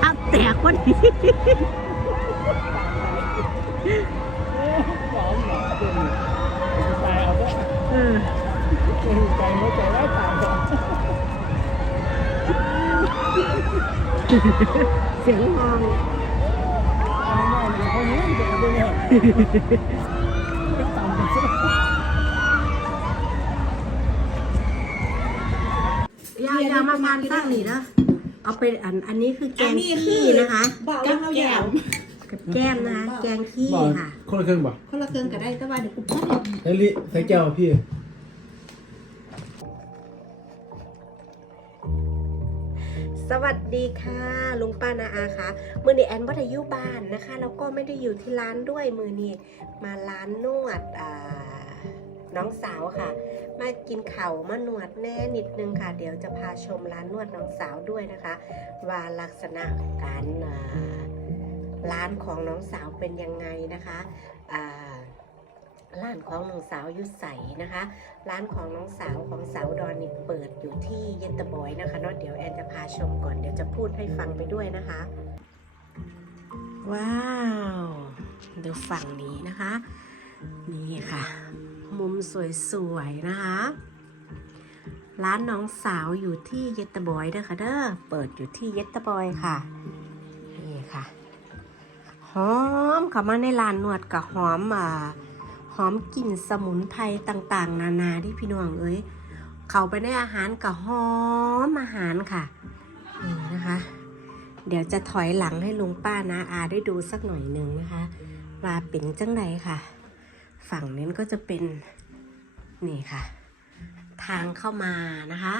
ทับแตกวันนี้หอมหอมเดี๋ยวนี้ใส่เอาด้วยเออใจหัวใจแล้วตามกันเสียงฮองเอาหน่อยเดี๋ยวเขาเนี้ยเดี๋ยวเขาเนี่ยตามกันซะยายามาพานตั้งนี่นะ เอาไปอันอันนี้คือแกงขี้นะคะบอกว่าเขายาวกับแก้มนะคะแกงขี้บอกค่ะ คนละครึ่งบ่คนละเครื่องก็ได้แต่ว่าเดี๋ยวกูพูดไอ้ลิใส่แก้วพี่สวัสดีค่ะลุงป้านาอาค่ะมือนี้แอนวัฒยุบ้านนะคะ แล้วก็ไม่ได้อยู่ที่ร้านด้วยมือนี้มาร้านนวดอ่า น้องสาวค่ะ มากินเข่ามานวดแน่นิดนึงค่ะ เดี๋ยวจะพาชมร้านนวดน้องสาวด้วยนะคะ ว่าลักษณะการอ่าร้านของน้องสาวเป็นยังไงนะคะร้านของน้องสาวยุใสนะคะ ร้านของน้องสาวของสาวดอนนี่เปิดอยู่ที่เยนตะบอยนะคะเนาะเดี๋ยวแอนจะพาชมก่อนเดี๋ยวจะพูดให้ฟังไปด้วยนะคะ ว้าว ดูฝั่งนี้นะคะ นี่ค่ะ มุมสวยๆนะคะ ร้านน้องสาวอยู่ที่เยตบอยเด้อค่ะเด้อ เปิดอยู่ที่เยตบอยค่ะ นี่ค่ะ หอมเข้ามาในร้านนวดกับหอมอ่าหอมกลิ่นสมุนไพรต่างๆ นานาที่พี่น้องเอ้ย เข้าไปในอาหารกับหอมอาหารค่ะ นี่นะคะ เดี๋ยวจะถอยหลังให้ลุงป้านาอาได้ดูสักหน่อยหนึ่งนะคะว่าเป็นจังไดค่ะ ฝั่งนี้ก็จะเป็นนี่ค่ะ ทางเข้ามานะคะ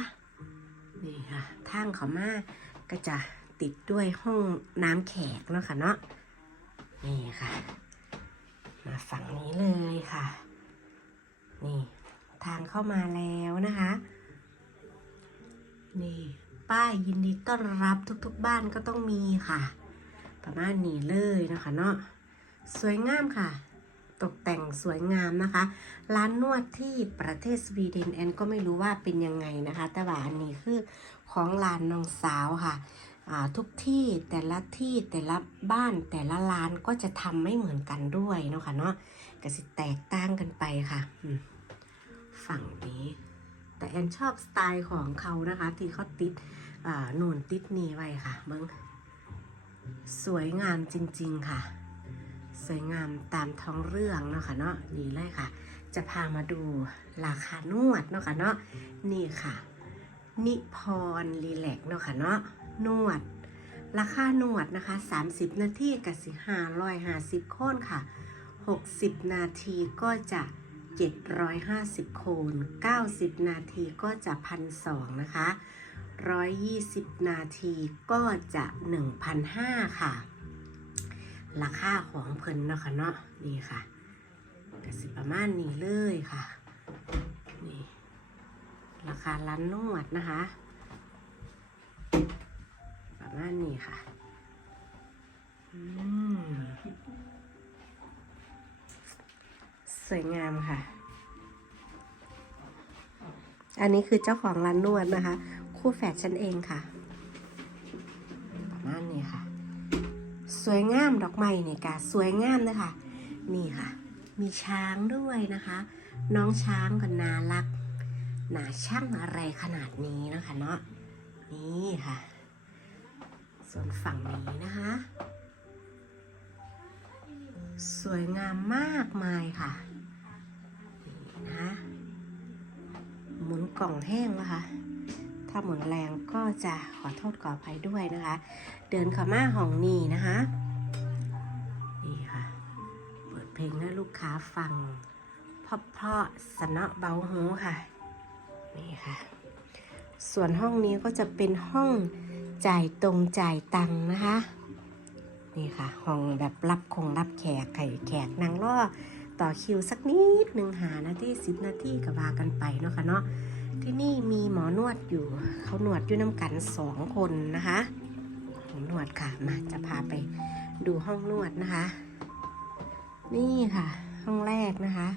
นี่ค่ะ ทางเข้ามาก็จะติดด้วยห้องน้ำแขกเนาะค่ะเนาะนี่ค่ะ มาฝั่งนี้เลยค่ะ นี่ทางเข้ามาแล้วนะคะ นี่ป้ายยินดีต้อนรับทุกๆบ้านก็ต้องมีค่ะ ประมาณนี้เลยนะคะเนาะสวยงามค่ะ ตกแต่งสวยงามนะคะ ร้านนวดที่ประเทศสวีเดนแอนก็ไม่รู้ว่าเป็นยังไงนะคะ แต่ว่าอันนี้คือของร้านน้องสาวค่ะทุกที่แต่ละที่แต่ละบ้านแต่ละร้านก็จะทำไม่เหมือนกันด้วยเนาะค่ะเนาะก็สิแตกต่างกันไปค่ะ ฝั่งนี้ แต่แอนชอบสไตล์ของเขานะคะ ที่เขาติดหนุนติดนีไว้ค่ะเบิ้งสวยงามจริง ๆ ค่ะ สวยงามตามท้องเรื่องเนาะค่ะเนาะนี่เลยค่ะ จะพามาดูราคานวดเนาะค่ะเนาะนี่ค่ะ นิพรรีแลกเนาะค่ะเนาะนวด ราคานวดนะคะ 30 นาทีกับสิ550โคนค่ะ 60 นาทีก็จะ 750 โคน 90 นาทีก็จะพันสองนะคะ 120 นาทีก็จะ 1,500 ค่ะ ราคาของเพิ่นเนาะค่ะเนาะนี่ค่ะก็สิประมาณนี้เลยค่ะนี่ราคาร้านนวดนะคะ ประมาณนี้ค่ะอืมสวยงามค่ะ อันนี้คือเจ้าของร้านนวดนะคะ คู่แฝดฉันเองค่ะมาณนี้ค่ะ สวยงามดอกไม้เนี่ยกะสวยงามเลยค่ะ นี่ค่ะ มีช้างด้วยนะคะ น้องช้างก็น่ารักหนาช่างอะไรขนาดนี้นะคะเนาะนี่ค่ะ ส่วนฝั่งนี้นะคะ สวยงามมากมายค่ะนี่นะคะหมุนกล่องแห้งนะคะ ถ้าหมุนแรงก็จะขอโทษขออภัยด้วยนะคะ เดินข้ามาห้องนี้นะคะ นี่ค่ะ เปิดเพลงให้ลูกค้าฟังเพราะๆสนอเบาหูค่ะ นี่ค่ะ ส่วนห้องนี้ก็จะเป็นห้องจ่ายตรงจ่ายตังนะคะ นี่ค่ะ ห้องแบบรับคงรับแขกไข่แขกนางล่อต่อคิวสักนิดหนึ่งหานาทีสิบนาทีก็ว่ากันไปเนาะค่ะเนาะ ที่นี่มีหมอนวดอยู่ เขาหนวดอยู่น้ำกันสองคนนะคะหมอนวดค่ะ มาจะพาไปดูห้องนวดนะคะ นี่ค่ะ ห้องแรกนะคะ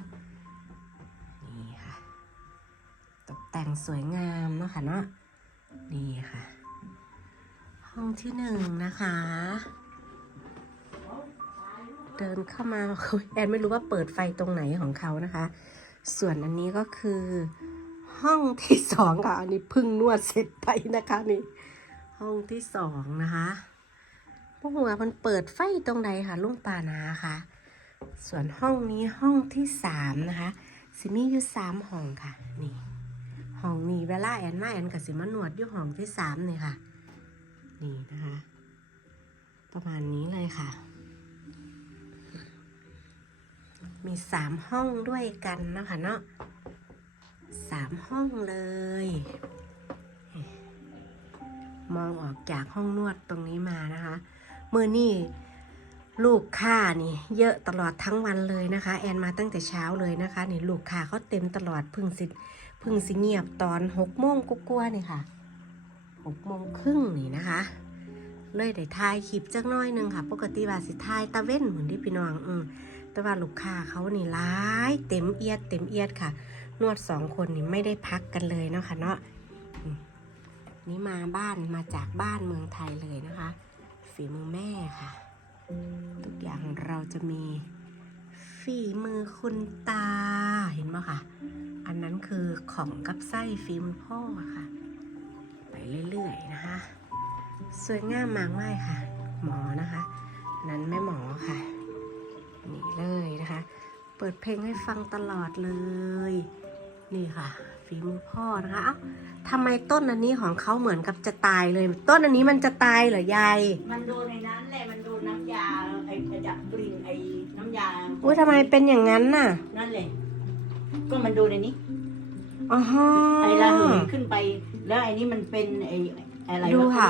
นี่ค่ะ ตกแต่งสวยงามนะคะเนาะ นี่ค่ะ ห้องที่หนึ่งนะคะ เดินเข้ามาแอนไม่รู้ว่าเปิดไฟตรงไหนของเขานะคะ ส่วนอันนี้ก็คือ ห้องที่สองค่ะ อันนี้พึ่งนวดเสร็จไปนะคะนี่ห้องที่สองนะคะพวกหัวมันเปิดไฟตรงใดค่ะลุงปานาค่ะ ส่วนห้องนี้ห้องที่สามนะคะสิมีอยู่สามห้องค่ะนี่ห้องนี้เวลาแอนมาแอนกับสิมานวดอยู่ห้องที่สามนี่ค่ะ นี่นะคะ ประมาณนี้เลยค่ะ มีสามห้องด้วยกันนะคะเนาะ สามห้องเลย มองออกจากห้องนวดตรงนี้มานะคะมือนี่ลูกค้านี่ เยอะตลอดทั้งวันเลยนะคะ แอนมาตั้งแต่เช้าเลยนะคะนี่ลูกค้าเขาเต็มตลอดพึ่งสิพึ่งสิเงียบตอนหกโมงกว่าๆนี่ค่ะหกโมงครึ่งนี่นะคะ เลยได้ถ่ายคลิปจักหน้อยหนึ่งค่ะ ปกติว่าสิถ่ายตะเว้นเหมือนที่พี่น้องอืมแต่ว่าลูกค้าเขานี่ร้าย เต็มเอียดเต็มเอียดค่ะ นวดสองคนนี่ไม่ได้พักกันเลยเนาะค่ะเนาะนี่มาบ้านมาจากบ้านเมืองไทยเลยนะคะ ฝีมือแม่ค่ะ ทุกอย่างเราจะมีฝีมือคุณตาเห็นไหมคะอันนั้นคือของกับไส้ฝีมือพ่อค่ะ ไปเรื่อยๆนะคะ สวยงามมากมากค่ะ หมอนะคะ นั้นแม่หมอค่ะ นี่เลยนะคะ เปิดเพลงให้ฟังตลอดเลย นี่ค่ะฝีมือพ่อนะคะเอ้าทำไมต้นอันนี้ของเขาเหมือนกับจะตายเลย ต้นอันนี้มันจะตายเหรอยายมันโดนในนั้นแหละมันโดนน้ำยาไอ้ไอ้ดับกลิ่นไอ้น้ำยาอุ้ยทำไมเป็นอย่างนั้นน่ะ นั่นแหละก็มันโดนในนี้อ๋อฮะไอ้ระเหยขึ้นไป แล้วไอ้นี่มันเป็นไอ้อะไรวดูค่ะ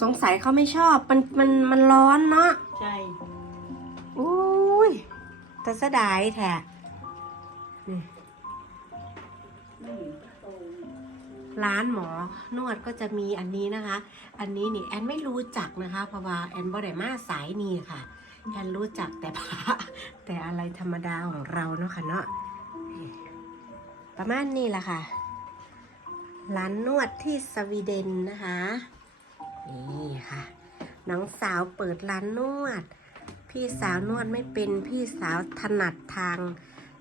สงสัยเขาไม่ชอบมันมันมันร้อนเนาะใช่อุ้ยแต่เสยดายแท้นี่ ร้านหมอนวดก็จะมีอันนี้นะคะ อันนี้นี่แอนไม่รู้จักนะคะ เพราะว่าแอนบ่ได้มาสายนี่ค่ะแอนรู้จักแต่พระแต่อะไรธรรมดาของเราเนาะค่ะเนาะประมาณนี้แหละค่ะ ร้านนวดที่สวีเดนนะคะนี่ค่ะน้องสาวเปิดร้านนวด พี่สาวนวดไม่เป็นพี่สาวถนัดทาง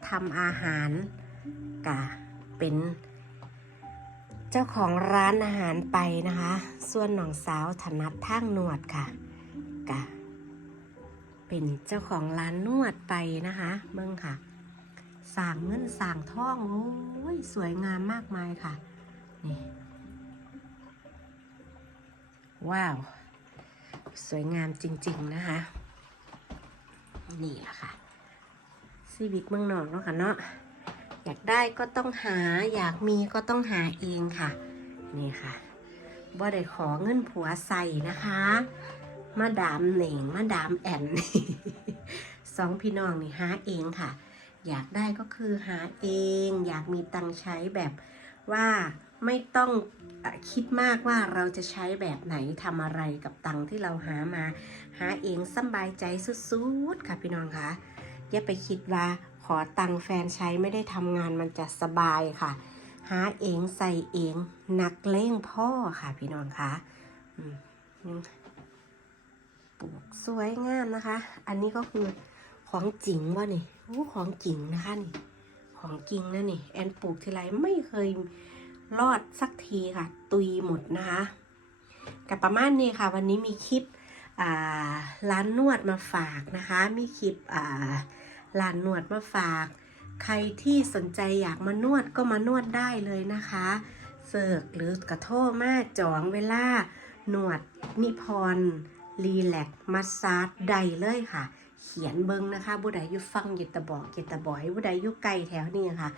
ทำอาหารกะเป็น เจ้าของร้านอาหารไปนะคะ ส่วนน้องสาวถนัดทางนวดค่ะกะเป็นเจ้าของร้านนวดไปนะคะเบิ่งค่ะสร้างเงินสร้างท่องโอ้ยสวยงามมากมายค่ะนี่ว้าว สวยงามจริง ๆ นะคะ นี่แหละค่ะซีวิตเมืองนอกเนาะค่ะเนาะ อยากได้ก็ต้องหา อยากมีก็ต้องหาเองค่ะ นี่ค่ะบ่ได้ขอเงินผัวใส่นะคะ มาดามเหน่งมาดามแอนสองพี่น้องนี่หาเองค่ะ อยากได้ก็คือหาเอง อยากมีตังใช้แบบว่าไม่ต้องอคิดมากว่าเราจะใช้แบบไหนทำอะไรกับตังที่เราหามา หาเองสบายใจสุดๆค่ะพี่น้องคะอย่าไปคิดว่า อตังแฟนใช้ไม่ได้ทำงานมันจะสบายค่ะ หาเองใส่เองหนักเล่งพ่อค่ะพี่น้องคะปลูกสวยงามนะคะ อันนี้ก็คือของจริงวะนี่อ้ของจริงนะคะนี่ ของจริงนะนี่แอนปลูกทีไรไม่เคยรอดสักทีค่ะ ตุยหมดนะคะกับประมาณนี้ค่ะ วันนี้มีคลิปร้านนวดมาฝากนะคะ มีคลิปอ่า ร้านนวดมาฝาก ใครที่สนใจอยากมานวดก็มานวดได้เลยนะคะ เสิร์กหรือกระโทมาจองเวลาหนวดนิพรรีแลกมาซาดใดเลยค่ะ เขียนเบิงนะคะบุใดยู่ฟังอยิตะบอกยิตะบอยบุใดยู่ไกลแถวนี้ค่ะ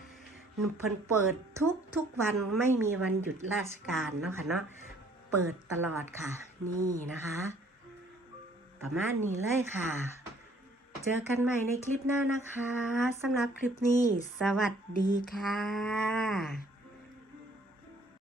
เพิ่นเปิดทุกทุกวันไม่มีวันหยุดราชการเนาะค่ะเนาะเปิดตลอดค่ะ นี่นะคะ ประมาณนี้เลยค่ะ เจอกันใหม่ในคลิปหน้านะคะสำหรับคลิปนี้ สวัสดีค่ะ